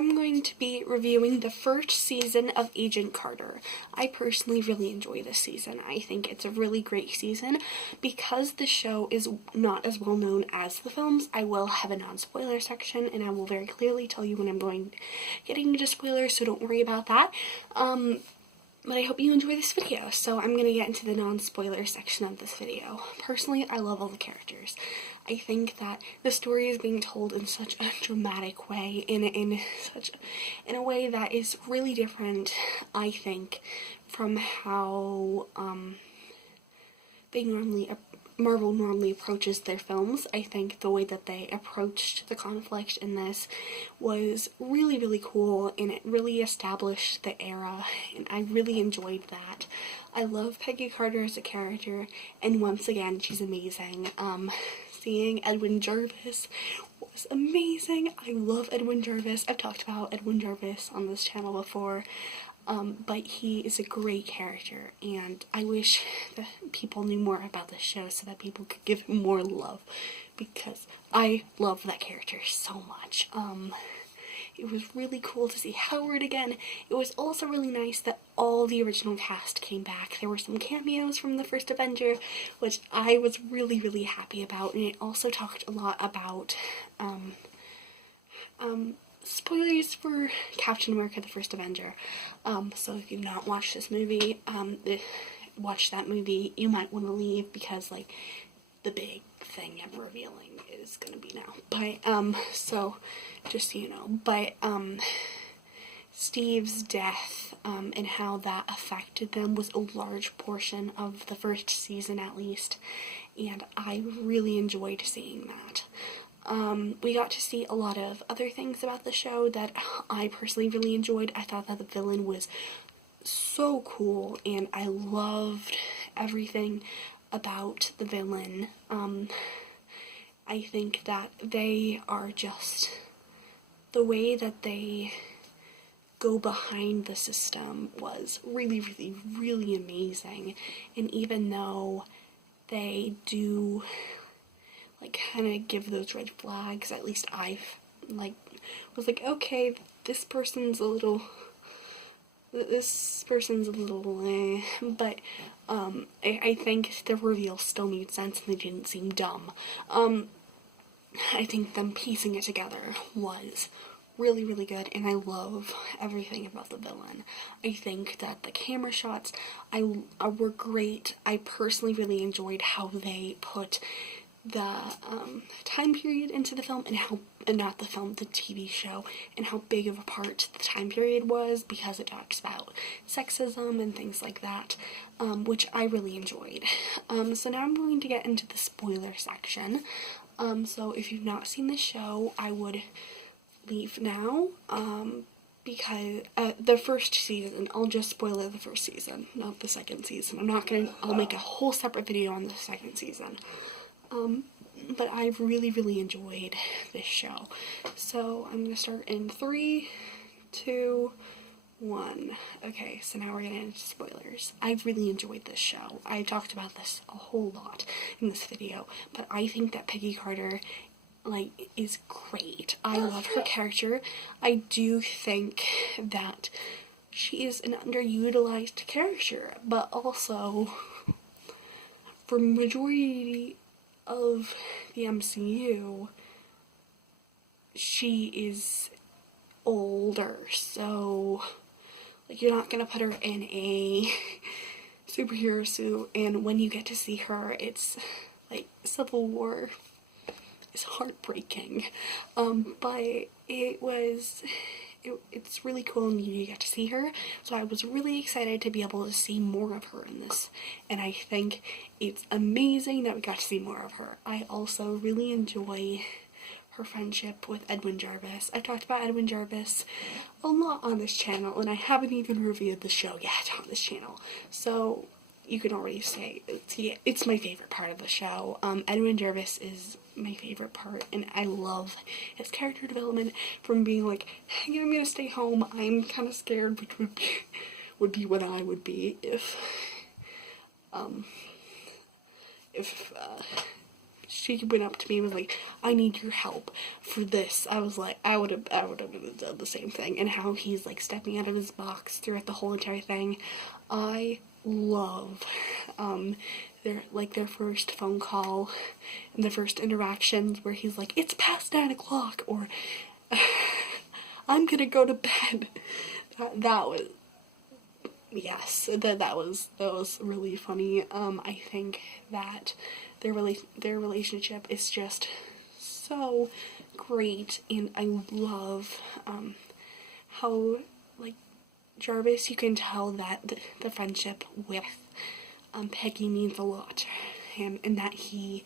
I'm going to be reviewing the first season of Agent Carter. I personally really enjoy this season. I think it's a really great season. Because the show is not as well known as the films, I will have a non-spoiler section, and I will very clearly tell you when I'm getting into spoilers, so don't worry about that. But I hope you enjoy this video, so I'm going to get into the non-spoiler section of this video. Personally, I love all the characters. I think that the story is being told in such a dramatic way, in a way that is really different, I think, from how Marvel normally approaches their films. I think the way that they approached the conflict in this was really, really cool, and it really established the era, and I really enjoyed that. I love Peggy Carter as a character, and once again, she's amazing. Seeing Edwin Jarvis was amazing. I love Edwin Jarvis. I've talked about Edwin Jarvis on this channel before. But he is a great character, and I wish that people knew more about the show so that people could give him more love, because I love that character so much. It was really cool to see Howard again. It was also really nice that all the original cast came back. There were some cameos from the first Avenger, which I was really, really happy about, and it also talked a lot about, spoilers for Captain America: The First Avenger. So if you've not watched this movie, watch that movie. You might want to leave because, like, the big thing I'm revealing is gonna be now. But, so, just so you know. But, Steve's death, and how that affected them was a large portion of the first season, at least. And I really enjoyed seeing that. We got to see a lot of other things about the show that I personally really enjoyed. I thought that the villain was so cool, and I loved everything about the villain. I think that they are just, the way that they go behind the system was really, really, really amazing. And even though they do, like, kind of give those red flags, at least I, like, was like, okay, this person's a little, but, I think the reveal still made sense, and they didn't seem dumb. I think them piecing it together was really, really good, and I love everything about the villain. I think that the camera shots were great. I personally really enjoyed how they put the time period into the film, and not the film, the TV show, and how big of a part the time period was, because it talks about sexism and things like that, which I really enjoyed. So now I'm going to get into the spoiler section. So if you've not seen the show, I would leave now, because the first season, I'll just spoil the first season, not the second season. I'll make a whole separate video on the second season. But I've really, really enjoyed this show. So I'm going to start in 3, 2, 1. Okay, so now we're getting into spoilers. I really enjoyed this show. I talked about this a whole lot in this video, but I think that Peggy Carter, like, is great. I love her character. I do think that she is an underutilized character, but also, for majority of the MCU, she is older, so, like, you're not gonna put her in a superhero suit, and when you get to see her, it's like Civil War is heartbreaking. But it's really cool, and you get to see her, so I was really excited to be able to see more of her in this, and I think it's amazing that we got to see more of her. I also really enjoy her friendship with Edwin Jarvis. I've talked about Edwin Jarvis a lot on this channel, and I haven't even reviewed the show yet on this channel, so you can already say it's my favorite part of the show. Edwin Jarvis is my favorite part, and I love his character development, from being like, hey, I'm gonna stay home, I'm kind of scared, which would be what I would be if she went up to me and was like, I need your help for this. I was like, I would have done the same thing. And how he's like stepping out of his box throughout the whole entire thing. I love their first phone call and the first interactions where he's like, it's past 9 o'clock, or I'm gonna go to bed. That was, yes, that was really funny. I think that their relationship is just so great, and I love how, like, Jarvis, you can tell that the friendship with Peggy means a lot to him, and that he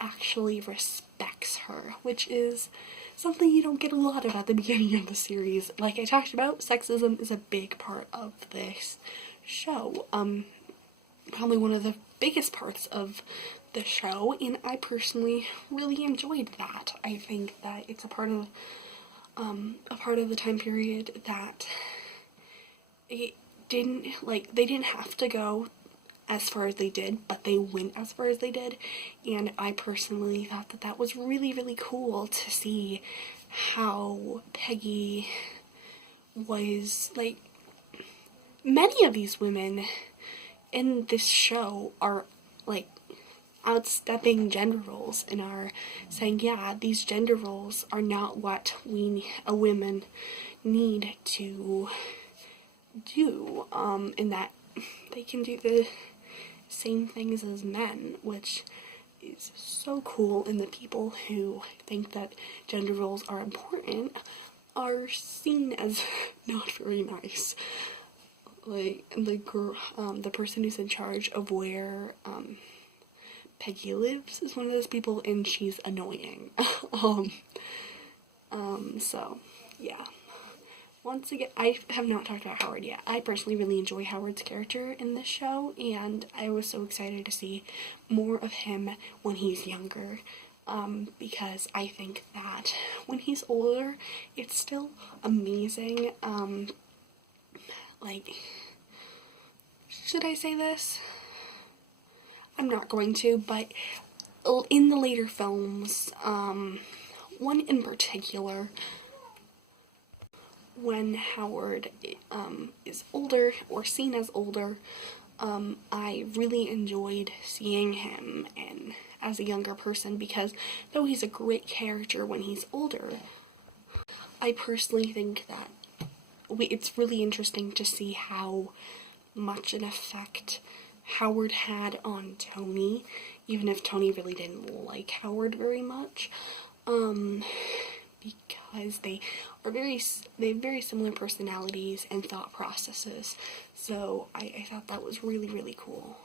actually respects her, which is something you don't get a lot of at the beginning of the series. Like I talked about, sexism is a big part of this show. Probably one of the biggest parts of the show, and I personally really enjoyed that. I think that it's a part of the time period that it didn't, like, they didn't have to go as far as they did, but they went as far as they did, and I personally thought that that was really, really cool to see how Peggy was, like, many of these women in this show are, like, outstepping gender roles and are saying, yeah, these gender roles are not what a women need to do, and that they can do the same things as men, which is so cool. And the people who think that gender roles are important are seen as not very nice. Like, the person who's in charge of where Peggy lives is one of those people, and she's annoying. So yeah. Once again, I have not talked about Howard yet. I personally really enjoy Howard's character in this show, and I was so excited to see more of him when he's younger, because I think that when he's older, it's still amazing. Like, should I say this? I'm not going to, but in the later films, one in particular, when Howard is older, or seen as older, I really enjoyed seeing him and as a younger person, because though he's a great character when he's older, I personally think that it's really interesting to see how much an effect Howard had on Tony, even if Tony really didn't like Howard very much, because they have very similar personalities and thought processes. So I thought that was really, really cool.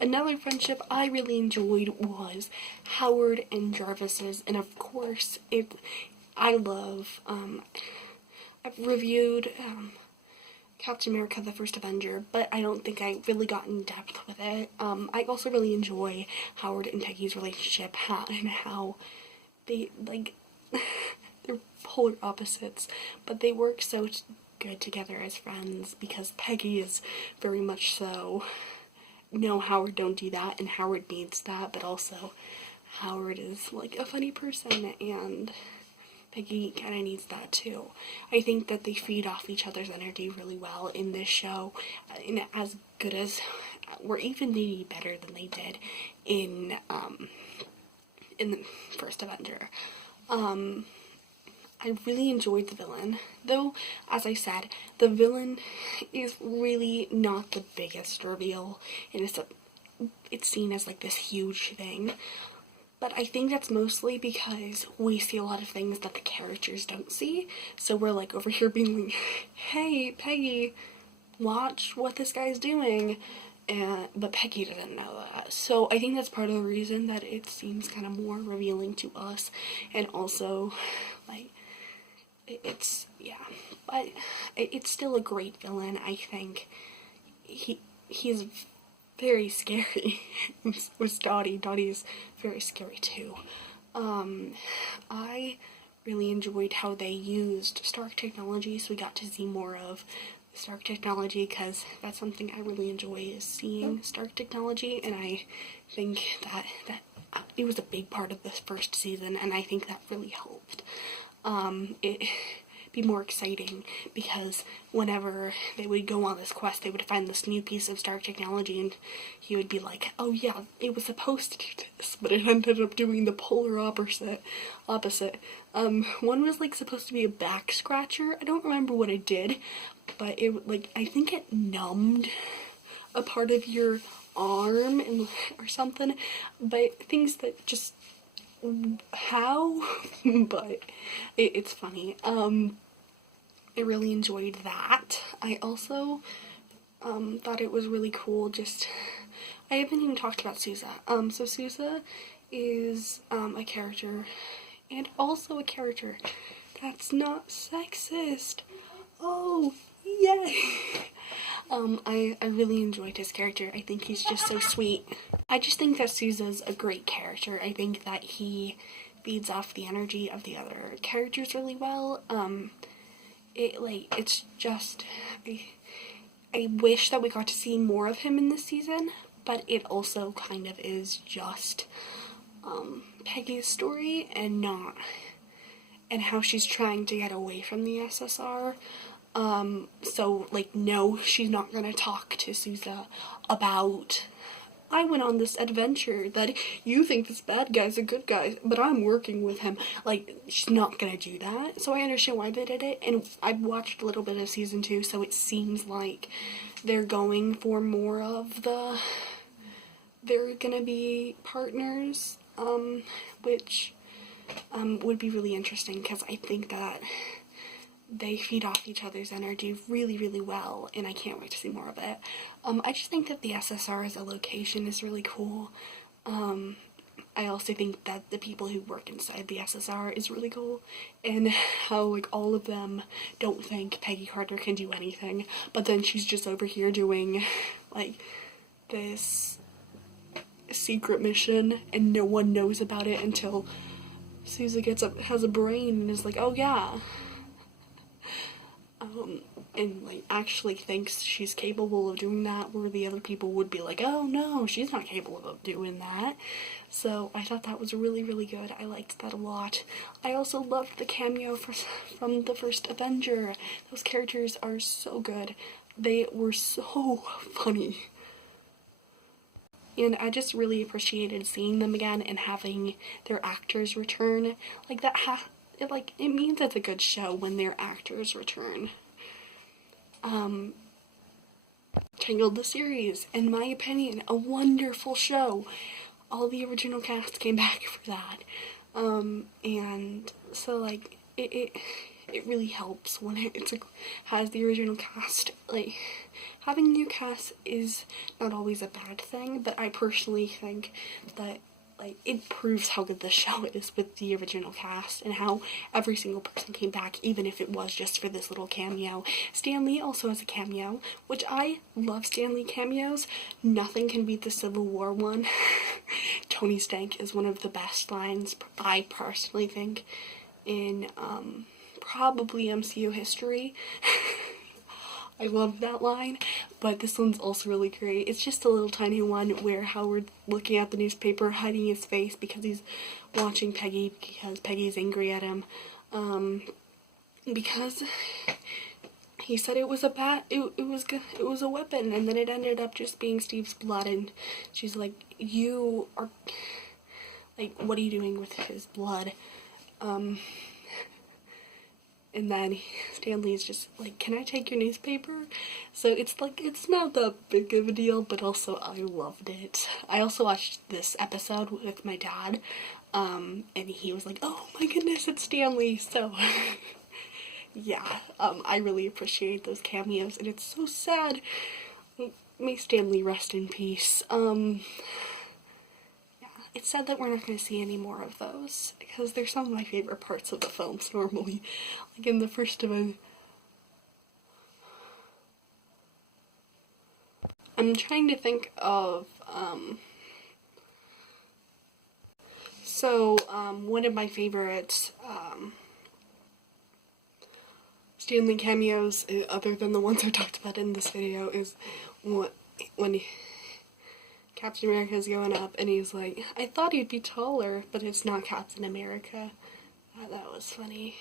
Another friendship I really enjoyed was Howard and Jarvis's, and of course, I've reviewed Captain America: The First Avenger, but I don't think I really got in depth with it. I also really enjoy Howard and Peggy's relationship, and how they, like, they're polar opposites, but they work so good together as friends, because Peggy is very much so, no, Howard, don't do that, and Howard needs that, but also Howard is, like, a funny person, and Peggy kind of needs that too. I think that they feed off each other's energy really well in this show, and as good as, or even maybe better than they did in the First Avenger. I really enjoyed the villain, though, as I said, the villain is really not the biggest reveal, and it's seen as, like, this huge thing. But I think that's mostly because we see a lot of things that the characters don't see. So we're, like, over here being like, hey, Peggy, watch what this guy's doing. But Peggy didn't know that. So I think that's part of the reason that it seems kind of more revealing to us. And also, like, it's, yeah. But it's still a great villain, I think. He's very scary. Was Dottie. Dottie is very scary too. I really enjoyed how they used Stark technology, so we got to see more of Stark technology, because that's something I really enjoy, is seeing Stark technology, and I think that it was a big part of this first season, and I think that really helped it be more exciting, because whenever they would go on this quest, they would find this new piece of star technology, and he would be like, oh yeah, it was supposed to do this, but it ended up doing the polar opposite. One was like supposed to be a back scratcher. I don't remember what it did, but it, like, I think it numbed a part of your arm and or something, but things that just, how? But it's funny. I really enjoyed that. I also thought it was really cool, just, I haven't even talked about Sousa. So Sousa is a character, and also a character that's not sexist. Oh, yay! I really enjoyed his character. I think he's just so sweet. I just think that Sousa's a great character. I think that he feeds off the energy of the other characters really well. It's just, I wish that we got to see more of him in this season, but it also kind of is just Peggy's story, and how she's trying to get away from the SSR. So, like, no, she's not gonna talk to Sousa about, I went on this adventure that you think this bad guy's a good guy, but I'm working with him. Like, she's not gonna do that. So I understand why they did it, and I've watched a little bit of season 2, so it seems like they're going for more of the, they're gonna be partners, which would be really interesting, because I think that they feed off each other's energy really, really well, and I can't wait to see more of it. I just think that the SSR as a location is really cool. I also think that the people who work inside the SSR is really cool, and how, like, all of them don't think Peggy Carter can do anything, but then she's just over here doing, like, this secret mission, and no one knows about it until Sousa has a brain and is like, oh yeah. And, like, actually thinks she's capable of doing that, where the other people would be like, oh no, she's not capable of doing that. So I thought that was really, really good. I liked that a lot. I also loved the cameo from the first Avenger. Those characters are so good. They were so funny. And I just really appreciated seeing them again and having their actors return. Like, that it means it's a good show when their actors return. Tangled the series, in my opinion, a wonderful show. All the original cast came back for that. And so, like, it really helps when has the original cast. Like, having new cast is not always a bad thing, but I personally think that, like, it proves how good the show is with the original cast, and how every single person came back, even if it was just for this little cameo. Stan Lee also has a cameo, which I love. Stan Lee cameos. Nothing can beat the Civil War one. Tony Stank is one of the best lines, I personally think, in probably MCU history. I love that line, but this one's also really great. It's just a little tiny one where Howard's looking at the newspaper, hiding his face because he's watching Peggy, because Peggy's angry at him. Because he said it was it was a weapon, and then it ended up just being Steve's blood, and she's like, you are, like, what are you doing with his blood? And then Stanley's just like, can I take your newspaper? So it's like, it's not that big of a deal, but also I loved it. I also watched this episode with my dad, and he was like, oh my goodness, it's Stanley. So yeah, I really appreciate those cameos, and it's so sad. May Stanley rest in peace. It's sad that we're not going to see any more of those, because they're some of my favorite parts of the films normally. Like in the first one, I'm trying to think of, one of my favorites, Stanley cameos, other than the ones I talked about in this video, is when Captain America's going up, and he's like, I thought he'd be taller, but it's not Captain America. That was funny.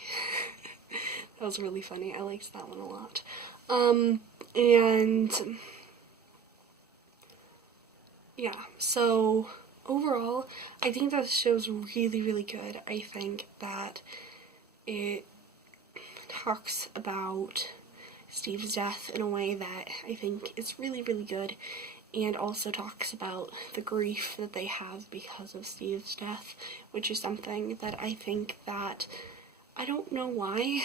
That was really funny. I liked that one a lot. And yeah, so overall, I think that the show's really, really good. I think that it talks about Steve's death in a way that I think is really, really good, and also talks about the grief that they have because of Steve's death, which is something that I think that, I don't know why,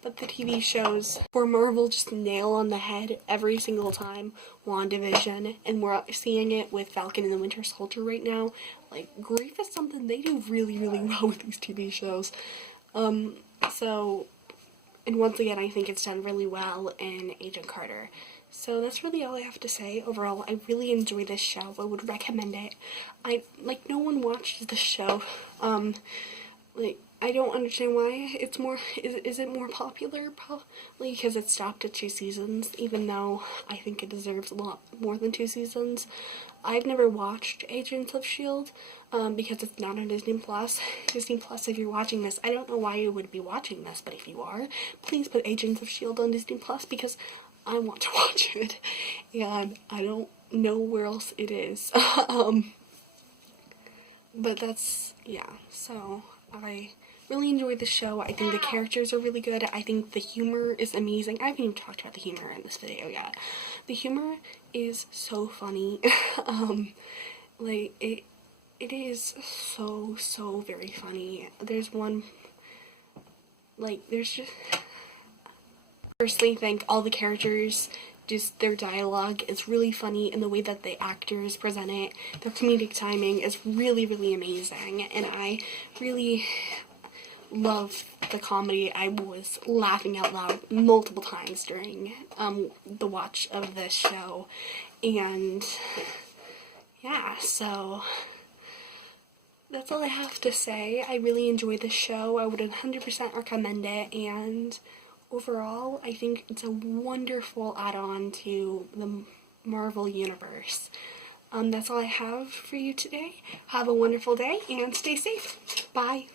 but the TV shows for Marvel just nail on the head every single time. WandaVision, and we're seeing it with Falcon and the Winter Soldier right now. Like, grief is something they do really, really well with these TV shows. And once again, I think it's done really well in Agent Carter. So that's really all I have to say. Overall, I really enjoy this show. I would recommend it. No one watches the show. I don't understand why it's more, is it more popular? Probably because it stopped at 2 seasons, even though I think it deserves a lot more than 2 seasons. I've never watched Agents of S.H.I.E.L.D. Because it's not on Disney Plus. Disney Plus, if you're watching this, I don't know why you would be watching this, but if you are, please put Agents of S.H.I.E.L.D. on Disney Plus, because I want to watch it, and I don't know where else it is. But that's, yeah, so I really enjoyed the show. I think the characters are really good. I think the humor is amazing. I haven't even talked about the humor in this video yet. The humor is so funny. It is so very funny. There's one, there's just, personally think all the characters, just their dialogue is really funny, and the way that the actors present it, their comedic timing is really, really amazing, and I really love the comedy. I was laughing out loud multiple times during the watch of this show, and yeah, so that's all I have to say. I really enjoyed this show. I would 100% recommend it, and overall, I think it's a wonderful add-on to the Marvel Universe. That's all I have for you today. Have a wonderful day, and stay safe. Bye.